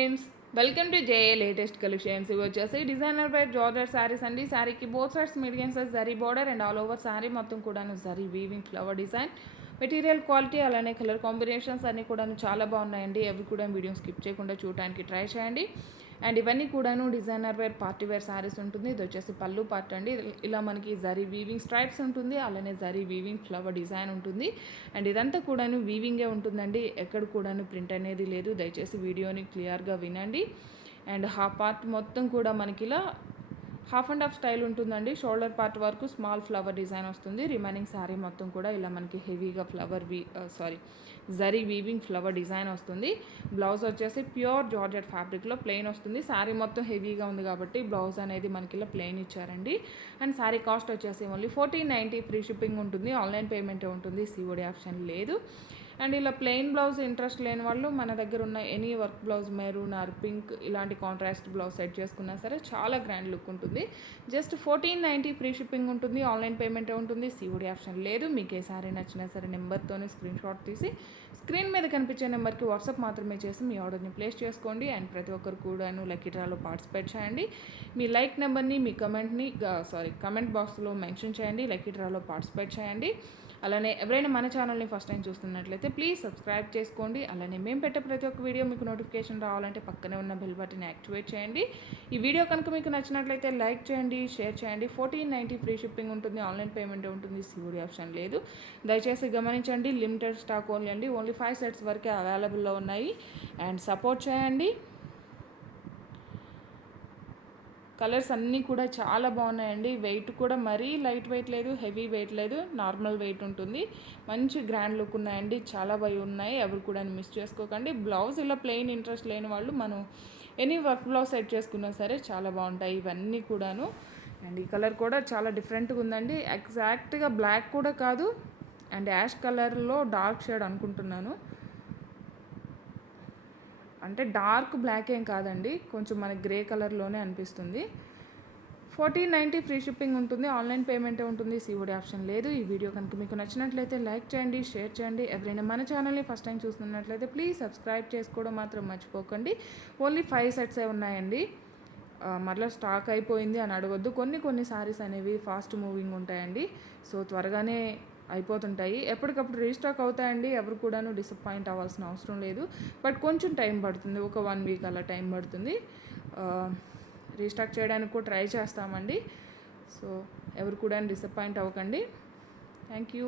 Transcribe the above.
Friends, welcome to J A latest collections. ఇవి వచ్చేసి designer wear georgette saris అండి. శారీకి both sides medium size zari border and all over sari మొత్తం కూడాను zari weaving flower design. Material quality అలానే colour combinations అన్నీ కూడాను చాలా బాగున్నాయండి. అవి కూడా వీడియో స్కిప్ చేయకుండా చూడడానికి ట్రై చేయండి. అండ్ ఇవన్నీ కూడాను designer wear party wear saris ఉంటుంది. ఇది వచ్చేసి పళ్ళు పార్ట్ అండి. ఇలా మనకి జరీ వీవింగ్ స్ట్రైప్స్ ఉంటుంది, అలానే జరీ వీవింగ్ ఫ్లవర్ డిజైన్ ఉంటుంది. అండ్ ఇదంతా కూడాను వీవింగే ఉంటుందండి. ఎక్కడ కూడాను ప్రింట్ అనేది లేదు. దయచేసి వీడియోని క్లియర్గా వినండి. అండ్ హాఫ్ పార్ట్ మొత్తం కూడా మనకి ఇలా హాఫ్ అండ్ హాఫ్ స్టైల్ ఉంటుందండి. షోల్డర్ పార్ట్ వరకు స్మాల్ ఫ్లవర్ డిజైన్ వస్తుంది. రిమైనింగ్ శారీ మొత్తం కూడా ఇలా మనకి హెవీగా జరీ వీవింగ్ ఫ్లవర్ డిజైన్ వస్తుంది. బ్లౌజ్ వచ్చేసి ప్యూర్ జార్జెట్ ఫ్యాబ్రిక్లో ప్లెయిన్ వస్తుంది. శారీ మొత్తం హెవీగా ఉంది కాబట్టి బ్లౌజ్ అనేది మనకి ఇలా ప్లెయిన్ ఇచ్చారండి. అండ్ శారీ కాస్ట్ వచ్చేసి ఓన్లీ 1490 ఫ్రీ షిప్పింగ్ ఉంటుంది. ఆన్లైన్ పేమెంటే ఉంటుంది, సిఓడి ఆప్షన్ లేదు. అండ్ ఇలా ప్లెయిన్ బ్లౌజ్ ఇంట్రెస్ట్ లేని వాళ్ళు మన దగ్గర ఉన్న any work blouse maroon are pink ఇలాంటి కాంట్రాస్ట్ బ్లౌజ్ సెట్ చేసుకున్నా సరే చాలా గ్రాండ్ లుక్ ఉంటుంది. జస్ట్ 1490 ఫ్రీ షిప్పింగ్ ఉంటుంది. ఆన్లైన్ పేమెంట్ ఉంటుంది, సిఓడి ఆప్షన్ లేదు. మీకు ఏ సారీ నచ్చినా సరే నెంబర్తోనే స్క్రీన్ షాట్ తీసి స్క్రీన్ మీద కనిపించే నెంబర్కి వాట్సాప్ మాత్రమే చేసి మీ ఆర్డర్ని ప్లేస్ చేసుకోండి. అండ్ ప్రతి ఒక్కరు కూడాను లక్కీ డ్రాలో పార్టిసిపేట్ చేయండి. మీ లైక్ నెంబర్ని మీ కమెంట్ బాక్స్లో మెన్షన్ చేయండి. లక్కీ డ్రాలో పార్టిసిపేట్ చేయండి. అలానే ఎవరైనా మన ఛానల్ని ఫస్ట్ టైం చూస్తున్నట్లయితే ప్లీజ్ సబ్స్క్రైబ్ చేసుకోండి. అలానే మేము పెట్టే ప్రతి ఒక్క వీడియో మీకు నోటిఫికేషన్ రావాలంటే పక్కనే ఉన్న బెల్ బటన్ యాక్టివేట్ చేయండి. ఈ వీడియో కనుక మీకు నచ్చినట్లయితే లైక్ చేయండి, షేర్ చేయండి. 1490 ఫ్రీ షిప్పింగ్ ఉంటుంది, ఆన్లైన్ పేమెంట్ ఉంటుంది, సిఓడి ఆప్షన్ లేదు. దయచేసి గమనించండి, లిమిటెడ్ స్టాక్ ఓన్లీ అండి. ఓన్లీ 5 సెట్స్ వరకే అవైలబుల్లో ఉన్నాయి. అండ్ సపోర్ట్ చేయండి. కలర్స్ అన్నీ కూడా చాలా బాగున్నాయండి. వెయిట్ కూడా మరీ లైట్ వెయిట్ లేదు, హెవీ వెయిట్ లేదు, నార్మల్ వెయిట్ ఉంటుంది. మంచి గ్రాండ్ లుక్ ఉన్నాయండి. చాలా ఉన్నాయి. ఎవరు కూడా మిస్ చేసుకోకండి. బ్లౌజ్ ఇలా ప్లెయిన్ ఇంట్రెస్ట్ లేని వాళ్ళు మనం ఎనీ వర్క్ బ్లౌజ్ సెట్ చేసుకున్నా సరే చాలా బాగుంటాయి ఇవన్నీ కూడాను. అండ్ ఈ కలర్ కూడా చాలా డిఫరెంట్గా ఉందండి. ఎగ్జాక్ట్గా బ్లాక్ కూడా కాదు, అండ్ యాష్ కలర్లో డార్క్ షేడ్ అనుకుంటున్నాను. అంటే డార్క్ బ్లాక్ ఏం కాదండి, కొంచెం మనకి గ్రే కలర్లోనే అనిపిస్తుంది. 1490 ఫ్రీ షిప్పింగ్ ఉంటుంది, ఆన్లైన్ పేమెంటే ఉంటుంది, సిఓడి ఆప్షన్ లేదు. ఈ వీడియో కనుక మీకు నచ్చినట్లయితే లైక్ చేయండి, షేర్ చేయండి. ఎవరైనా మన ఛానల్ని ఫస్ట్ టైం చూస్తున్నట్లయితే ప్లీజ్ సబ్స్క్రైబ్ చేసుకోవడం మాత్రం మర్చిపోకండి. ఓన్లీ 5 సెట్సే ఉన్నాయండి. మరలా స్టాక్ అయిపోయింది అని అడగొద్దు. కొన్ని సారీస్ అనేవి ఫాస్ట్ మూవింగ్ ఉంటాయండి. సో త్వరగానే అయిపోతుంటాయి. ఎప్పటికప్పుడు రీస్టాక్ అవుతాయండి. ఎవరు కూడాను డిసప్పాయింట్ అవ్వాల్సిన అవసరం లేదు. బట్ కొంచెం టైం పడుతుంది, ఒక 1 వీక్ అలా టైం పడుతుంది. రీస్టాక్ చేయడానికి కూడా ట్రై చేస్తామండి. సో ఎవరు కూడా డిసప్పాయింట్ అవ్వకండి. Thank you.